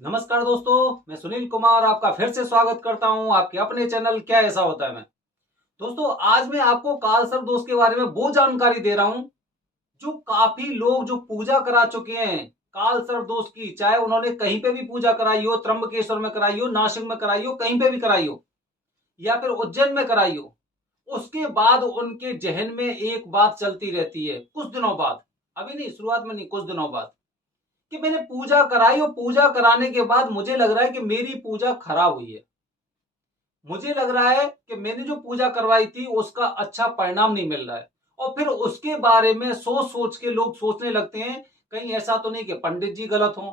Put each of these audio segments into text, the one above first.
नमस्कार दोस्तों, मैं सुनील कुमार आपका फिर से स्वागत करता हूं आपके अपने चैनल क्या ऐसा होता है में। दोस्तों, आज मैं आपको कालसर्प दोष के बारे में वो जानकारी दे रहा हूं जो काफी लोग जो पूजा करा चुके हैं कालसर्प दोष की, चाहे उन्होंने कहीं पे भी पूजा कराई हो, त्र्यंबकेश्वर में कराई हो, नासिक में कराई हो, कहीं पे भी कराई हो या फिर उज्जैन में कराई हो, उसके बाद उनके जहन में एक बात चलती रहती है कुछ दिनों बाद। अभी नहीं, शुरुआत में नहीं, कुछ दिनों बाद, कि मैंने पूजा कराई और पूजा कराने के बाद मुझे लग रहा है कि मेरी पूजा खराब हुई है। मुझे लग रहा है कि मैंने जो पूजा करवाई थी उसका अच्छा परिणाम नहीं मिल रहा है। और फिर उसके बारे में सोच सोच के लोग सोचने लगते हैं, कहीं ऐसा तो नहीं कि पंडित जी गलत हो,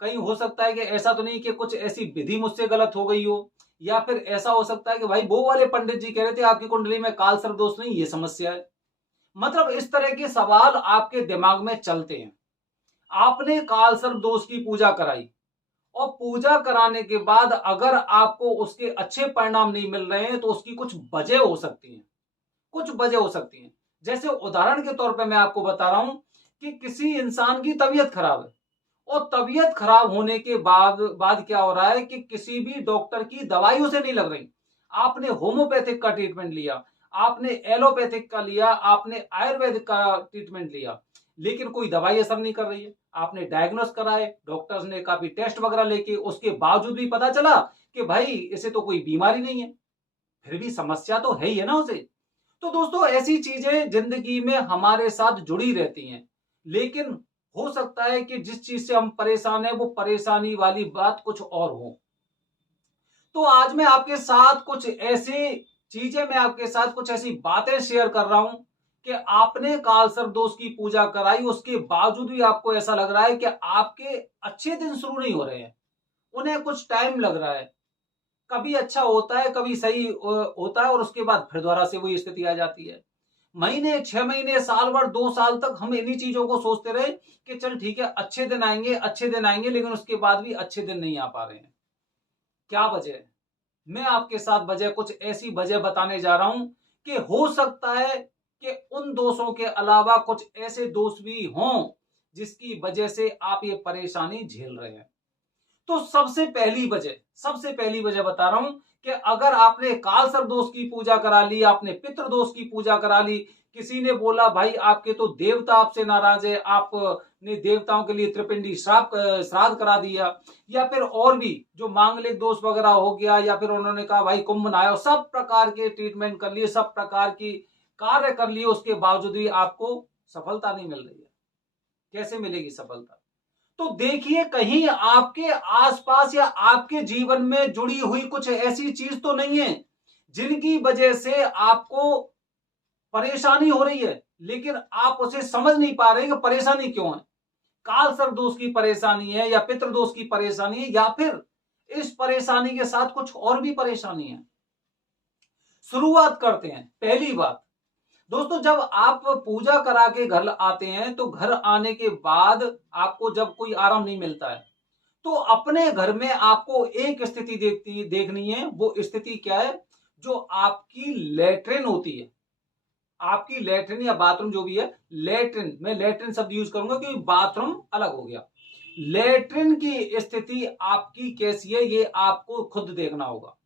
कहीं हो सकता है कि ऐसा तो नहीं कि कुछ ऐसी विधि मुझसे गलत हो गई हो, या फिर ऐसा हो सकता है कि भाई वो वाले पंडित जी कह रहे थे आपकी कुंडली में काल सर्प दोष नहीं, ये समस्या है। मतलब इस तरह के सवाल आपके दिमाग में चलते हैं। आपने काल सर्प दोष की पूजा कराई और पूजा कराने के बाद अगर आपको उसके अच्छे परिणाम नहीं मिल रहे हैं तो उसकी कुछ वजह हो सकती है, कुछ वजह हो सकती है। जैसे उदाहरण के तौर पे मैं आपको बता रहा हूं कि किसी इंसान की तबीयत खराब है और तबीयत खराब होने के बाद क्या हो रहा है कि किसी भी डॉक्टर की दवाई उसे नहीं लग रही। आपने होम्योपैथिक का ट्रीटमेंट लिया, आपने एलोपैथिक का लिया, आपने आयुर्वेदिक का ट्रीटमेंट लिया, लेकिन कोई दवाई असर नहीं कर रही है। आपने डायग्नोस कराए, डॉक्टर्स ने काफी टेस्ट वगैरह लेके, उसके बावजूद भी पता चला कि भाई इसे तो कोई बीमारी नहीं है, फिर भी समस्या तो है ही है ना उसे। तो दोस्तों, ऐसी चीजें जिंदगी में हमारे साथ जुड़ी रहती हैं, लेकिन हो सकता है कि जिस चीज से हम परेशान हैं वो परेशानी वाली बात कुछ और हो। तो आज मैं आपके साथ कुछ ऐसी चीजें, मैं आपके साथ कुछ ऐसी बातें शेयर कर रहा हूं कि आपने कालसर्प दोष की पूजा कराई, उसके बावजूद भी आपको ऐसा लग रहा है कि आपके अच्छे दिन शुरू नहीं हो रहे हैं, उन्हें कुछ टाइम लग रहा है। कभी अच्छा होता है, कभी सही होता है और उसके बाद फिर दोबारा से वही स्थिति आ जाती है। महीने, 6 महीने, साल भर, 2 साल तक हम इन्हीं चीजों को सोचते रहे कि चल ठीक है, अच्छे दिन आएंगे, अच्छे दिन आएंगे, लेकिन उसके बाद भी अच्छे दिन नहीं आ पा रहे हैं। क्या वजह है? मैं आपके साथ वजह, कुछ ऐसी वजह बताने जा रहा हूं कि हो सकता है कि उन दोषों के अलावा कुछ ऐसे दोष भी हों जिसकी वजह से आप ये परेशानी झेल रहे हैं। तो सबसे पहली वजह बता रहा हूं कि अगर आपने काल सर्प दोष की पूजा करा ली, आपने पितृ दोष की पूजा करा ली, किसी ने बोला भाई आपके तो देवता आपसे नाराज है, आपने देवताओं के लिए त्रिपिंडी श्राद्ध करा दिया, या फिर और भी जो मांगलिक दोष वगैरह हो गया, या फिर उन्होंने कहा भाई कुंभ नहाओ, सब प्रकार के ट्रीटमेंट कर लिए, सब प्रकार की कार्य कर लिए, उसके बावजूद भी आपको सफलता नहीं मिल रही है। कैसे मिलेगी सफलता? तो देखिए, कहीं आपके आसपास या आपके जीवन में जुड़ी हुई कुछ ऐसी चीज तो नहीं है जिनकी वजह से आपको परेशानी हो रही है, लेकिन आप उसे समझ नहीं पा रहे कि परेशानी क्यों है। काल सर्प दोष की परेशानी है, या पितृ दोष की परेशानी है, या फिर इस परेशानी के साथ कुछ और भी परेशानी है। शुरुआत करते हैं। पहली बात दोस्तों, जब आप पूजा करा के घर आते हैं तो घर आने के बाद आपको जब कोई आराम नहीं मिलता है तो अपने घर में आपको एक स्थिति देखनी है। वो स्थिति क्या है? जो आपकी लेटरिन होती है, आपकी लेटरिन या बाथरूम जो भी है, लेटरिन, मैं लेटरिन शब्द यूज करूंगा क्योंकि बाथरूम अलग हो गया। लेटरिन की स्थिति आपकी कैसी है ये आपको खुद देखना होगा।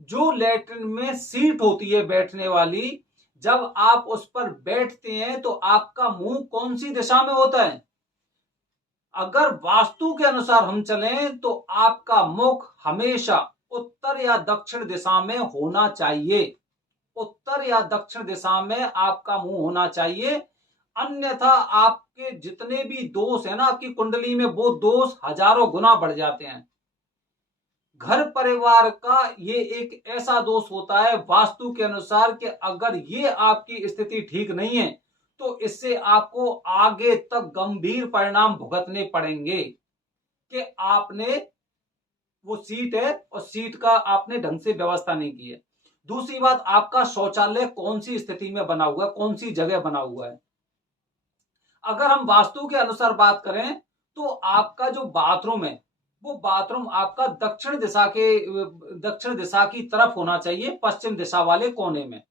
जो लेटरिन में सीट होती है बैठने वाली, जब आप उस पर बैठते हैं तो आपका मुंह कौन सी दिशा में होता है? अगर वास्तु के अनुसार हम चलें तो आपका मुख हमेशा उत्तर या दक्षिण दिशा में होना चाहिए। उत्तर या दक्षिण दिशा में आपका मुंह होना चाहिए, अन्यथा आपके जितने भी दोष है ना आपकी कुंडली में, वो दोष हजारों गुना बढ़ जाते हैं। घर परिवार का ये एक ऐसा दोष होता है वास्तु के अनुसार कि अगर ये आपकी स्थिति ठीक नहीं है तो इससे आपको आगे तक गंभीर परिणाम भुगतने पड़ेंगे कि आपने वो सीट है और सीट का आपने ढंग से व्यवस्था नहीं की है। दूसरी बात, आपका शौचालय कौन सी स्थिति में बना हुआ है, कौन सी जगह बना हुआ है। अगर हम वास्तु के अनुसार बात करें तो आपका जो बाथरूम है वो बाथरूम आपका दक्षिण दिशा की तरफ होना चाहिए, पश्चिम दिशा वाले कोने में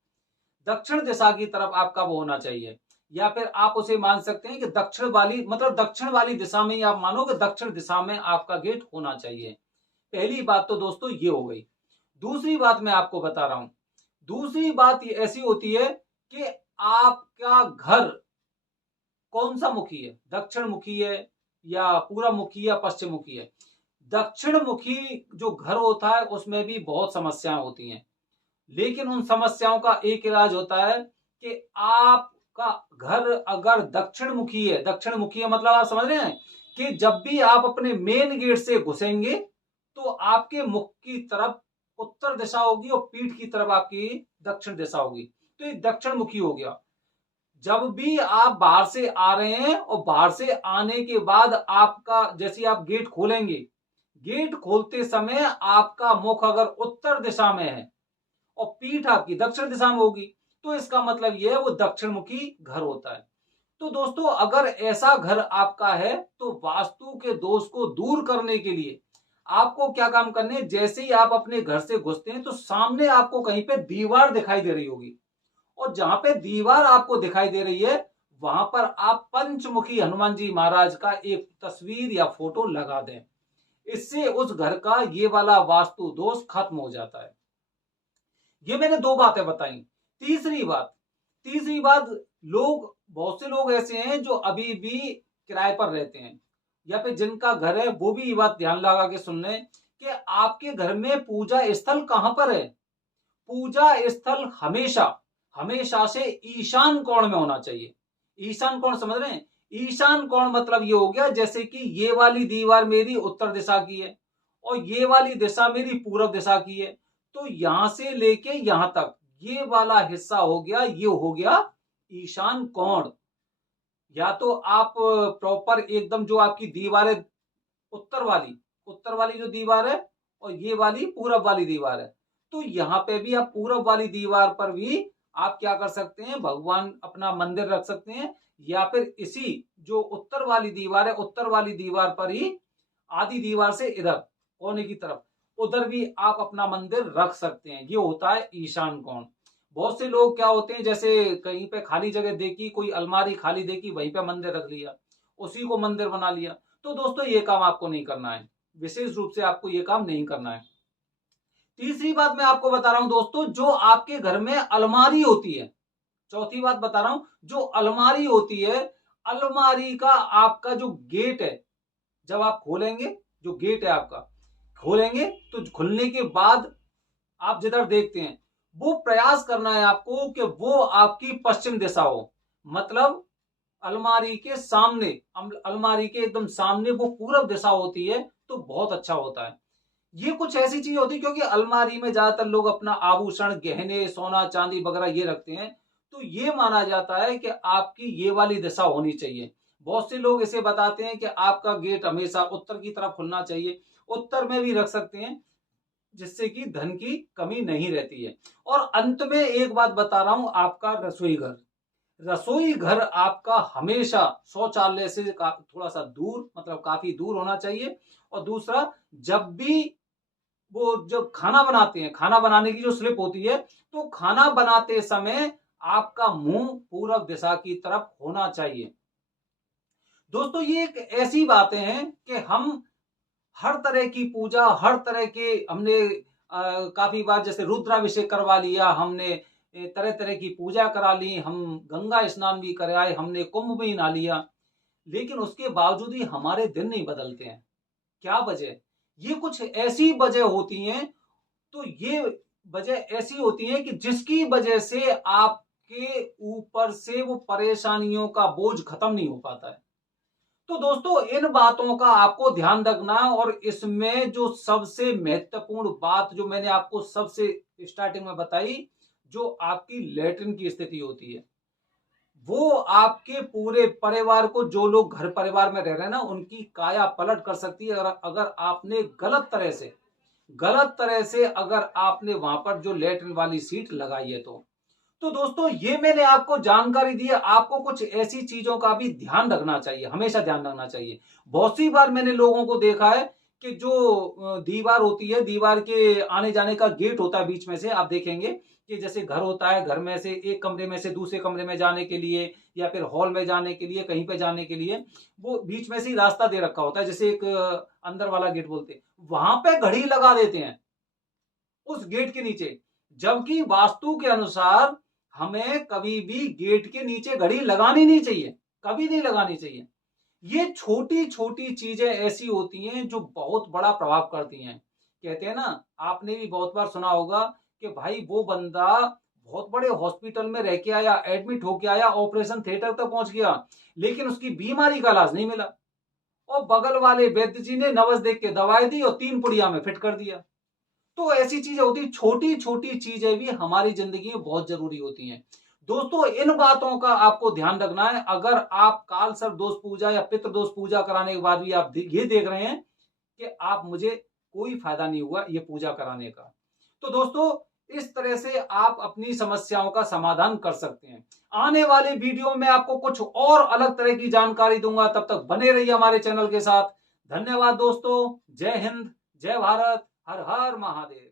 दक्षिण दिशा की तरफ आपका वो होना चाहिए। या फिर आप उसे मान सकते हैं कि दक्षिण वाली, मतलब दक्षिण वाली दिशा में ही आप मानो कि दक्षिण दिशा में आपका गेट होना चाहिए। पहली बात तो दोस्तों ये हो गई। दूसरी बात मैं आपको बता रहा हूं, दूसरी बात ये ऐसी होती है कि आपका घर कौन सा मुखी है, दक्षिण मुखी है या पूरब मुखी या पश्चिम मुखी है। दक्षिण मुखी जो घर होता है उसमें भी बहुत समस्याएं होती हैं, लेकिन उन समस्याओं का एक इलाज होता है कि आपका घर अगर दक्षिण मुखी है, दक्षिण मुखी है मतलब आप समझ रहे हैं कि जब भी आप अपने मेन गेट से घुसेंगे तो आपके मुख की तरफ उत्तर दिशा होगी और पीठ की तरफ आपकी दक्षिण दिशा होगी, तो ये दक्षिण मुखी हो गया। जब भी आप बाहर से आ रहे हैं और बाहर से आने के बाद आपका जैसे आप गेट खोलेंगे, गेट खोलते समय आपका मुख अगर उत्तर दिशा में है और पीठ आपकी दक्षिण दिशा में होगी, तो इसका मतलब यह है वो दक्षिण मुखी घर होता है। तो दोस्तों अगर ऐसा घर आपका है तो वास्तु के दोष को दूर करने के लिए आपको क्या काम करने, जैसे ही आप अपने घर से घुसते हैं तो सामने आपको कहीं पे दीवार दिखाई दे रही होगी, और जहां पे दीवार आपको दिखाई दे रही है वहां पर आप पंचमुखी हनुमान जी महाराज का एक तस्वीर या फोटो लगा दें। इससे उस घर का ये वाला वास्तु दोष खत्म हो जाता है। ये मैंने दो बातें बताई। तीसरी बात लोग, बहुत से लोग ऐसे हैं जो अभी भी किराए पर रहते हैं या फिर जिनका घर है, वो भी ये बात ध्यान लगा के सुन लें कि आपके घर में पूजा स्थल कहां पर है। पूजा स्थल हमेशा हमेशा से ईशान कोण में होना चाहिए। ईशान कोण समझ रहे हैं? ईशान कोण मतलब ये हो गया जैसे कि ये वाली दीवार मेरी उत्तर दिशा की है और ये वाली दिशा मेरी पूर्व दिशा की है, तो यहां से लेके यहां तक ये वाला हिस्सा हो गया, ये हो गया ईशान कोण। या तो आप प्रॉपर एकदम जो आपकी दीवार है उत्तर वाली जो दीवार है और ये वाली पूरब वाली दीवार है, तो यहां पे भी आप पूरब वाली दीवार पर भी आप क्या कर सकते हैं, भगवान अपना मंदिर रख सकते हैं। या फिर इसी जो उत्तर वाली दीवार है, उत्तर वाली दीवार पर ही आधी दीवार से इधर कोने की तरफ उधर भी आप अपना मंदिर रख सकते हैं। ये होता है ईशान कोण। बहुत से लोग क्या होते हैं, जैसे कहीं पे खाली जगह देखी, कोई अलमारी खाली देखी, वहीं पे मंदिर रख लिया, उसी को मंदिर बना लिया। तो दोस्तों ये काम आपको नहीं करना है, विशेष रूप से आपको ये काम नहीं करना है। तीसरी बात मैं आपको बता रहा हूं दोस्तों, जो आपके घर में अलमारी होती है, चौथी बात बता रहा हूं, जो अलमारी होती है, अलमारी का आपका जो गेट है, जब आप खोलेंगे, जो गेट है आपका खोलेंगे तो खुलने के बाद आप जिधर देखते हैं वो प्रयास करना है आपको कि वो आपकी पश्चिम दिशा हो। मतलब अलमारी के सामने, अलमारी के एकदम सामने वो पूरब दिशा होती है तो बहुत अच्छा होता है। ये कुछ ऐसी चीज होती है क्योंकि अलमारी में ज्यादातर लोग अपना आभूषण, गहने, सोना चांदी वगैरह ये रखते हैं, तो ये माना जाता है कि आपकी ये वाली दिशा होनी चाहिए। बहुत से लोग इसे बताते हैं कि आपका गेट हमेशा उत्तर की तरफ खुलना चाहिए, उत्तर में भी रख सकते हैं जिससे कि धन की कमी नहीं रहती है। और अंत में एक बात बता रहा हूं, आपका रसोई घर आपका हमेशा शौचालय से थोड़ा सा दूर, मतलब काफी दूर होना चाहिए। और दूसरा, जब भी वो जब खाना बनाते हैं, खाना बनाने की जो स्लिप होती है, तो खाना बनाते समय आपका मुंह पूरब दिशा की तरफ होना चाहिए। दोस्तों ये एक ऐसी बातें हैं कि हम हर तरह की पूजा, हर तरह के हमने काफी बार जैसे रुद्राभिषेक करवा लिया हमने, तरह तरह की पूजा करा ली, हम गंगा स्नान भी कराए, हमने कुंभ भी नहा लिया, लेकिन उसके बावजूद ही हमारे दिन नहीं बदलते हैं। क्या वजह? ये कुछ ऐसी वजह होती हैं, तो ये वजह ऐसी होती है कि जिसकी वजह से आपके ऊपर से वो परेशानियों का बोझ खत्म नहीं हो पाता है। तो दोस्तों इन बातों का आपको ध्यान रखना है। और इसमें जो सबसे महत्वपूर्ण बात जो मैंने आपको सबसे स्टार्टिंग में बताई, जो आपकी लैट्रिन की स्थिति होती है, वो आपके पूरे परिवार को, जो लोग घर परिवार में रह रहे हैं ना, उनकी काया पलट कर सकती है। अगर आपने गलत तरह से अगर आपने वहां पर जो लैट्रिन वाली सीट लगाई है तो दोस्तों ये मैंने आपको जानकारी दी है। आपको कुछ ऐसी चीजों का भी ध्यान रखना चाहिए, हमेशा ध्यान रखना चाहिए। बहुत सी बार मैंने लोगों को देखा है कि जो दीवार होती है, दीवार के आने जाने का गेट होता है बीच में से, आप देखेंगे कि जैसे घर होता है, घर में से एक कमरे में से दूसरे कमरे में जाने के लिए या फिर हॉल में जाने के लिए, कहीं पे जाने के लिए, वो बीच में से ही रास्ता दे रखा होता है, जैसे एक अंदर वाला गेट बोलते हैं, वहां पे घड़ी लगा देते हैं उस गेट के नीचे। जबकि वास्तु के अनुसार हमें कभी भी गेट के नीचे घड़ी लगानी नहीं चाहिए, कभी नहीं लगानी चाहिए। ये छोटी छोटी चीजें ऐसी होती हैं जो बहुत बड़ा प्रभाव करती हैं। कहते हैं ना, आपने भी बहुत बार सुना होगा कि भाई वो बंदा बहुत बड़े हॉस्पिटल में रह के आया, एडमिट होके आया, ऑपरेशन थिएटर तक पहुंच गया, लेकिन उसकी बीमारी का इलाज नहीं मिला, और बगल वाले वैद्य जी ने नवस देख के दवाई दी और 3 पुड़िया में फिट कर दिया। तो ऐसी चीजें होती, छोटी छोटी चीजें भी हमारी जिंदगी में बहुत जरूरी होती हैं। दोस्तों, इन बातों का आपको ध्यान रखना है। अगर आप काल सर्प दोष पूजा या पितृ दोष पूजा कराने के बाद भी आप ये देख रहे हैं कि आप मुझे कोई फायदा नहीं हुआ ये पूजा कराने का, तो दोस्तों इस तरह से आप अपनी समस्याओं का समाधान कर सकते हैं। आने वाले वीडियो में आपको कुछ और अलग तरह की जानकारी दूंगा, तब तक बने रहिए हमारे चैनल के साथ। धन्यवाद दोस्तों, जय हिंद, जय भारत, हर हर महादेव।